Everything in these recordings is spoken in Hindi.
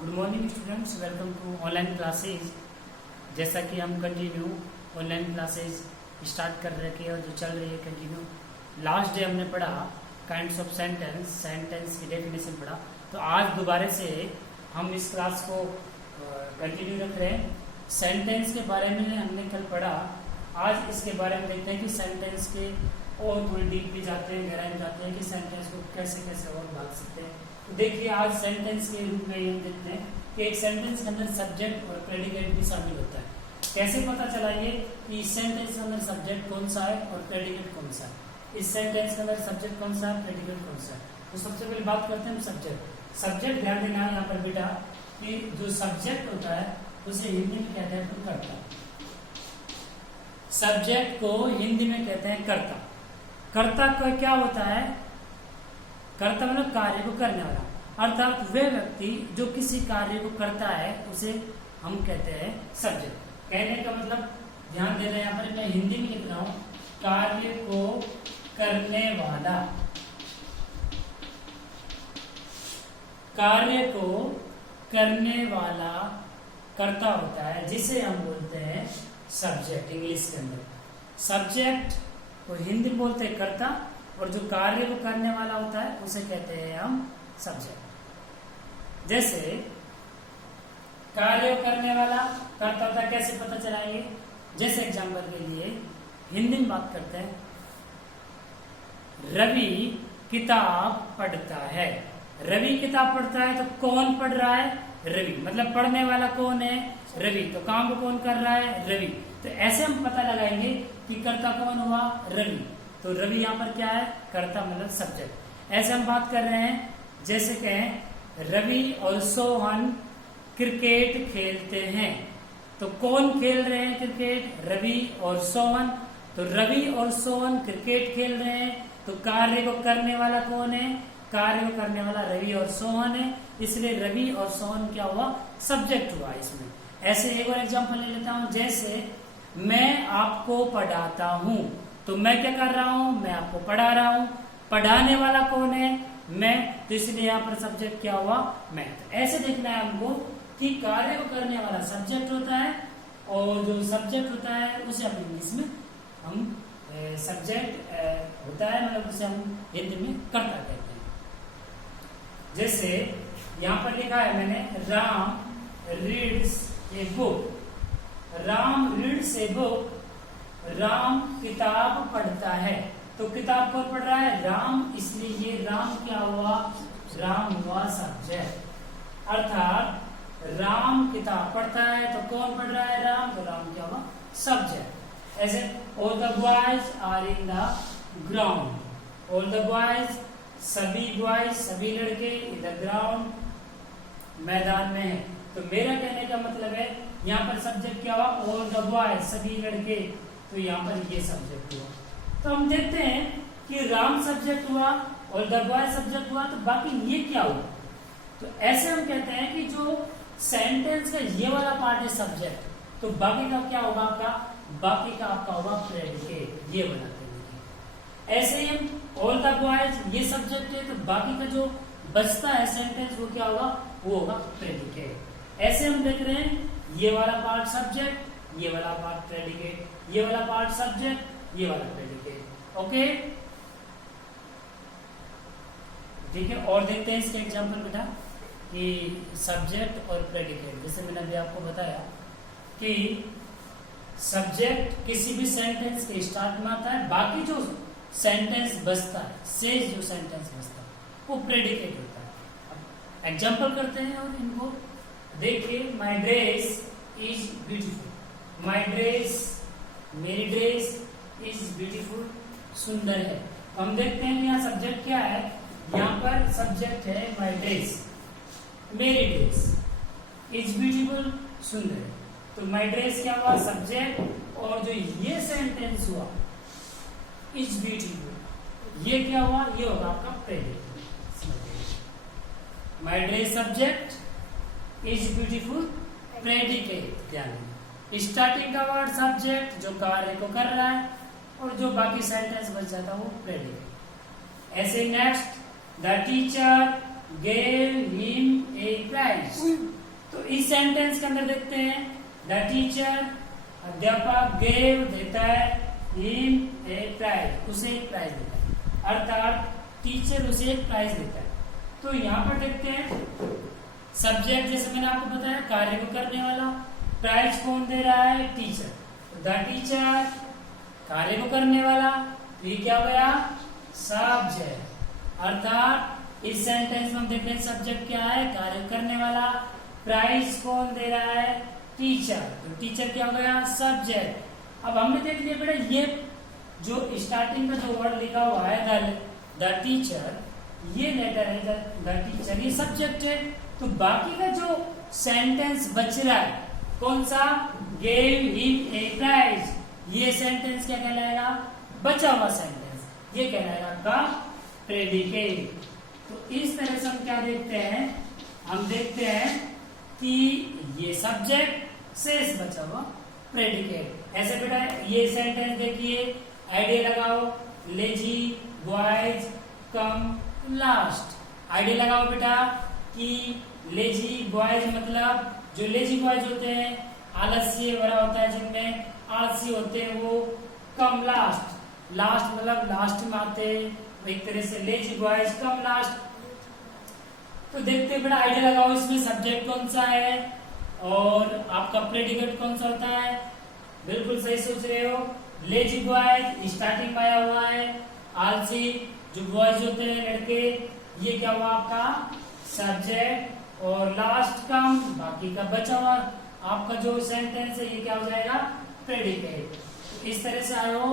Good morning students, welcome to online classes. जैसा कि हम कंटिन्यू ऑनलाइन क्लासेज स्टार्ट कर रखे हैं और जो चल रही है कंटिन्यू। लास्ट डे हमने पढ़ा काइंड्स ऑफ सेंटेंस की डेफिनेशन पढ़ा, तो आज दोबारा से हम इस क्लास को कंटिन्यू रख रहे हैं। सेंटेंस के बारे में हमने कल पढ़ा, आज इसके बारे में देखते हैं कि सेंटेंस के और थोड़ी डीप भी जाते हैं, गहराई में जाते हैं कि सेंटेंस को कैसे कैसे और भाग सकते हैं। तो देखिए आज सेंटेंस के रूप में ये देखते हैं कि एक सेंटेंस के अंदर सब्जेक्ट और प्रेडिकेट भी शामिल होता है। कैसे पता चला ये कि इस सेंटेंस के अंदर सब्जेक्ट कौन सा है और प्रेडिकेट कौन सा है। इस सेंटेंस के अंदर सब्जेक्ट कौन सा है, प्रेडिकेट कौन सा है। तो सबसे पहले बात करते हैं सब्जेक्ट। सब्जेक्ट ध्यान देना है यहाँ पर बेटा कि जो सब्जेक्ट होता है उसे हिंदी में कहते हैं तो कर्ता। सब्जेक्ट को हिंदी में कहते हैं कर्ता। कर्ता का क्या होता है? कर्ता मतलब कार्य को करने वाला, अर्थात वह व्यक्ति जो किसी कार्य को करता है उसे हम कहते हैं सब्जेक्ट। कहने का मतलब ध्यान देना, यहाँ पर मैं हिंदी में लिख रहा हूं, कार्य को करने वाला। कार्य को करने वाला कर्ता होता है जिसे हम बोलते हैं सब्जेक्ट। इंग्लिश के अंदर सब्जेक्ट को हिंदी में बोलते हैं कर्ता, और जो कार्य को करने वाला होता है उसे कहते हैं हम सब्जेक्ट। जैसे कार्य करने वाला कर्ता होता है, कैसे पता चलाएंगे? जैसे एग्जांपल के लिए हिंदी में बात करते हैं, रवि किताब पढ़ता है। रवि किताब पढ़ता है तो कौन पढ़ रहा है? रवि। मतलब पढ़ने वाला कौन है? रवि। तो काम को कौन कर रहा है? रवि। तो ऐसे हम पता लगाएंगे कि कर्ता कौन हुआ? रवि। तो रवि यहाँ पर क्या है? कर्ता मतलब सब्जेक्ट। ऐसे हम बात कर रहे हैं, जैसे कहें रवि और सोहन क्रिकेट खेलते हैं। तो कौन खेल रहे हैं क्रिकेट? रवि और सोहन। तो रवि और सोहन क्रिकेट खेल रहे हैं, तो कार्य को करने वाला कौन है? कार्य को करने वाला रवि और सोहन है, इसलिए रवि और सोहन क्या हुआ? सब्जेक्ट हुआ इसमें। ऐसे एक और एग्जांपल ले लेता हूं, जैसे मैं आपको पढ़ाता हूं। तो मैं क्या कर रहा हूं? मैं आपको पढ़ा रहा हूं। पढ़ाने वाला कौन है? मैं। तो इसलिए यहाँ पर सब्जेक्ट क्या हुआ? मैं। तो ऐसे देखना है हमको कि कार्य को करने वाला सब्जेक्ट होता है, और जो सब्जेक्ट होता है उसे हम इंग्लिश में हम सब्जेक्ट होता है, मतलब उसे हम हिंदी में कर्ता कहते हैं। जैसे यहाँ पर लिखा है मैंने, Ram reads a book. Ram reads a book. Ram किताब पढ़ता है। तो किताब कौन पढ़ रहा है? राम। इसलिए ये राम क्या हुआ? राम हुआ सब्जेक्ट। अर्थात राम किताब पढ़ता है तो कौन पढ़ रहा है? राम। तो राम क्या हुआ? सब्जेक्ट। ऐसे all the boys are in the ground. All the boys, सभी बॉयज, सभी लड़के इन द ग्राउंड, मैदान में है। तो मेरा कहने का मतलब है यहाँ पर सब्जेक्ट क्या हुआ? ऑल द बॉयज, सभी लड़के। तो यहाँ पर ये सब्जेक्ट हुआ। तो हम देखते हैं कि राम सब्जेक्ट हुआ, ऑल द बॉयज सब्जेक्ट हुआ, तो बाकी ये क्या हुआ? तो ऐसे हम कहते हैं कि जो सेंटेंस का ये वाला पार्ट है सब्जेक्ट, तो बाकी का क्या होगा आपका? बाकी का आपका होगा प्रेडिकेट, ये वाला प्रेडिकेट। ऐसे ही ऑल द बॉयज ये सब्जेक्ट है, तो बाकी का जो बचता है सेंटेंस वो क्या होगा? वो होगा प्रेडिकेट। ऐसे हम देख रहे हैं, ये वाला पार्ट सब्जेक्ट, ये वाला पार्ट प्रेडिकेट, ये वाला पार्ट सब्जेक्ट, ये वाला प्रेडिकेट। ओके, ठीक है। और देखते हैं इसके एग्जांपल बेटा कि सब्जेक्ट और प्रेडिकेट। जैसे मैंने अभी आपको बताया कि सब्जेक्ट किसी भी सेंटेंस के स्टार्ट में आता है, बाकी जो सेंटेंस बचता है, शेष जो सेंटेंस बचता है वो प्रेडिकेट होता है। एग्जांपल करते हैं और इनको देखिए, my dress is beautiful. My dress, मेरी ड्रेस, इज ब्यूटीफुल, सुंदर है। हम देखते हैं यहाँ सब्जेक्ट क्या है? यहाँ पर सब्जेक्ट है माय ड्रेस, मेरी ड्रेस, इज ब्यूटीफुल, सुंदर है। तो माय ड्रेस क्या हुआ? सब्जेक्ट। और जो ये सेंटेंस हुआ इज ब्यूटीफुल, ये क्या हुआ? ये होगा आपका predicate. My dress subject, is beautiful predicate. यानी स्टार्टिंग का वर्ड सब्जेक्ट जो कार्य को कर रहा है, और जो बाकी सेंटेंस बच जाता है वो प्रेडिकेट। ऐसे next, the teacher gave him a prize. इस सेंटेंस के अंदर देखते हैं द टीचर, अध्यापक गेव देता है हिम ए प्राइज, उसे एक प्राइज देता है, अर्थात टीचर उसे एक प्राइज देता है। तो यहाँ पर देखते हैं सब्जेक्ट, जैसे मैंने आपको बताया कार्य को करने वाला, प्राइज कौन दे रहा है, टीचर। द टीचर कार्य को करने वाला, तो ये क्या हो गया, सब्जेक्ट। अर्थात इस सेंटेंस में हम देखते हैं सब्जेक्ट क्या है, कार्य करने वाला, प्राइज कौन दे रहा है, टीचर। तो टीचर क्या हो गया, सब्जेक्ट। अब हमने देख लिया बेटा ये जो स्टार्टिंग में जो वर्ड लिखा हुआ है द टीचर, ये लेटर है द टीचर, ये सब्जेक्ट है। तो बाकी का जो सेंटेंस बच रहा है कौन सा, गेव हिम ए प्राइज, ये सेंटेंस क्या कहलाएगा, बचा हुआ सेंटेंस, ये कहलाएगा का प्रेडिकेट। तो इस तरह से हम क्या देखते हैं, हम देखते हैं कि ये सब्जेक्ट शेष बचा हुआ प्रेडिकेट। ऐसे बेटा ये सेंटेंस देखिए, आइडिया लगाओ, लेजी बॉयज कम लास्ट। आइडिया लगाओ बेटा कि लेजी बॉयज मतलब जो लेजी बॉयज होते हैं, आलस्य भरा होता है, जिनमें आलसी होते हैं, वो कम लास्ट, लास्ट मतलब लास्ट में आते हैं, एक तरह से लेजी बॉयज कम लास्ट। तो देखते हैं बेटा आइडिया लगाओ, इसमें सब्जेक्ट कौन सा है और आपका प्रेडिकेट कौन सा होता है। बिल्कुल सही सोच रहे हो, लेजी बॉयज स्टार्टिंग में आया हुआ है, आलसी जो बॉयज होते हैं लड़के, ये क्या हुआ आपका सब्जेक्ट, और लास्ट कम, बाकी का बचा हुआ आपका जो सेंटेंस है ये क्या हो जाएगा, प्रेडिकेट। इस तरह से आयो,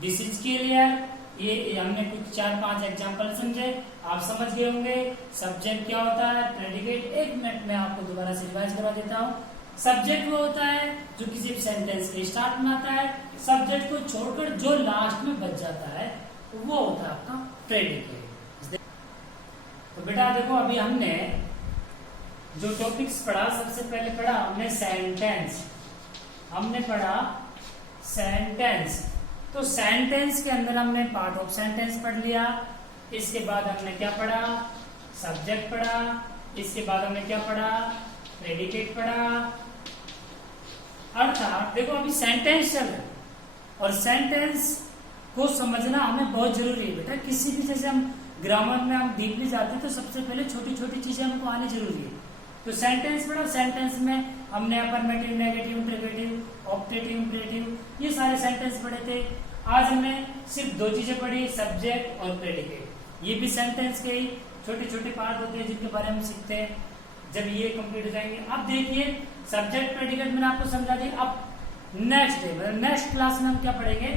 दिस इज क्लियर। ये हमने कुछ 4-5 एग्जांपल समझे, आप समझ गए होंगे सब्जेक्ट क्या होता है, प्रेडिकेट। 1 मिनट में आपको दोबारा से रिवाइज करा देता हूँ। सब्जेक्ट वो होता है जो किसी भी सेंटेंस के स्टार्ट में आता है, सब्जेक्ट को छोड़कर जो लास्ट में बच जाता है वो होता है आपका प्रेडिकेट। तो बेटा देखो अभी हमने जो टॉपिक्स पढ़ा, सबसे पहले पढ़ा हमने सेंटेंस, हमने पढ़ा सेंटेंस। तो सेंटेंस के अंदर हमने पार्ट ऑफ सेंटेंस पढ़ लिया, इसके बाद हमने क्या पढ़ा, सब्जेक्ट पढ़ा, इसके बाद हमने क्या पढ़ा, प्रेडिकेट पढ़ा। अर्थात देखो अभी सेंटेंस चल रहा है और सेंटेंस को समझना हमें बहुत जरूरी है बेटा। किसी भी जैसे हम ग्रामर में हम डीपली जाते हैं तो सबसे पहले छोटी छोटी चीजें हमको आनी जरूरी है। तो सेंटेंस पढ़ा, सेंटेंस में हमने affirmative, negative, interrogative, optative, imperative, ये सारे सेंटेंस पढ़े थे। आज हमने सिर्फ 2 चीजें पढ़ी, सब्जेक्ट और प्रेडिकेट। ये भी सेंटेंस के ही छोटे छोटे पार्ट होते हैं जिनके बारे में सीखते हैं जब ये कंप्लीट हो जाएंगे। अब देखिए सब्जेक्ट प्रेडिकेट मैंने आपको समझा दिया। अब नेक्स्ट डे मतलब नेक्स्ट क्लास में हम क्या पढ़ेंगे,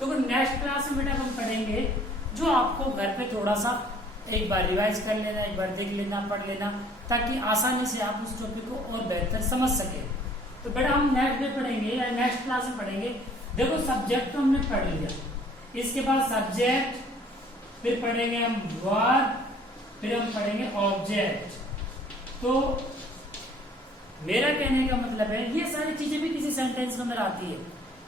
तो नेक्स्ट क्लास में बेटा हम पढ़ेंगे जो आपको घर पे थोड़ा सा एक बार रिवाइज कर लेना, एक बार देख लेना, पढ़ लेना, ताकि आसानी से आप उस टॉपिक को और बेहतर समझ सके। तो बेटा हम नेक्स्ट डे पढ़ेंगे या नेक्स्ट क्लास में पढ़ेंगे। देखो सब्जेक्ट तो हमने पढ़ लिया, इसके बाद सब्जेक्ट, फिर पढ़ेंगे हम वर्ब, फिर हम पढ़ेंगे ऑब्जेक्ट। तो मेरा कहने का मतलब है ये सारी चीजें भी किसी सेंटेंस के अंदर आती है।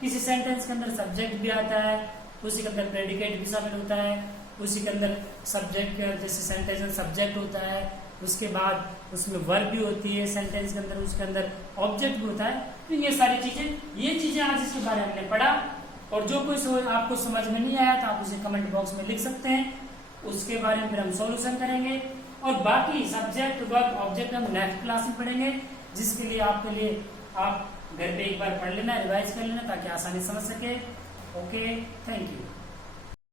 किसी सेंटेंस के अंदर सब्जेक्ट भी आता है, उसी के अंदर प्रेडिकेट भी शामिल होता है, उसी के अंदर सब्जेक्ट जैसे सेंटेंस में सब्जेक्ट होता है, उसके बाद उसमें वर्ब भी होती है सेंटेंस के अंदर, उसके अंदर ऑब्जेक्ट भी होता है। तो ये सारी चीजें, ये चीजें आज इसके बारे में हमने पढ़ा। और जो कोई आपको समझ में नहीं आया तो आप उसे कमेंट बॉक्स में लिख सकते हैं, उसके बारे में फिर हम सॉल्यूशन करेंगे। और बाकी सब्जेक्ट, वर्ब, ऑब्जेक्ट हम नेक्स्ट क्लास में पढ़ेंगे, जिसके लिए आपके लिए आप घर पे एक बार पढ़ लेना, रिवाइज कर लेना, ताकि आसानी समझ सके। Okay, thank you.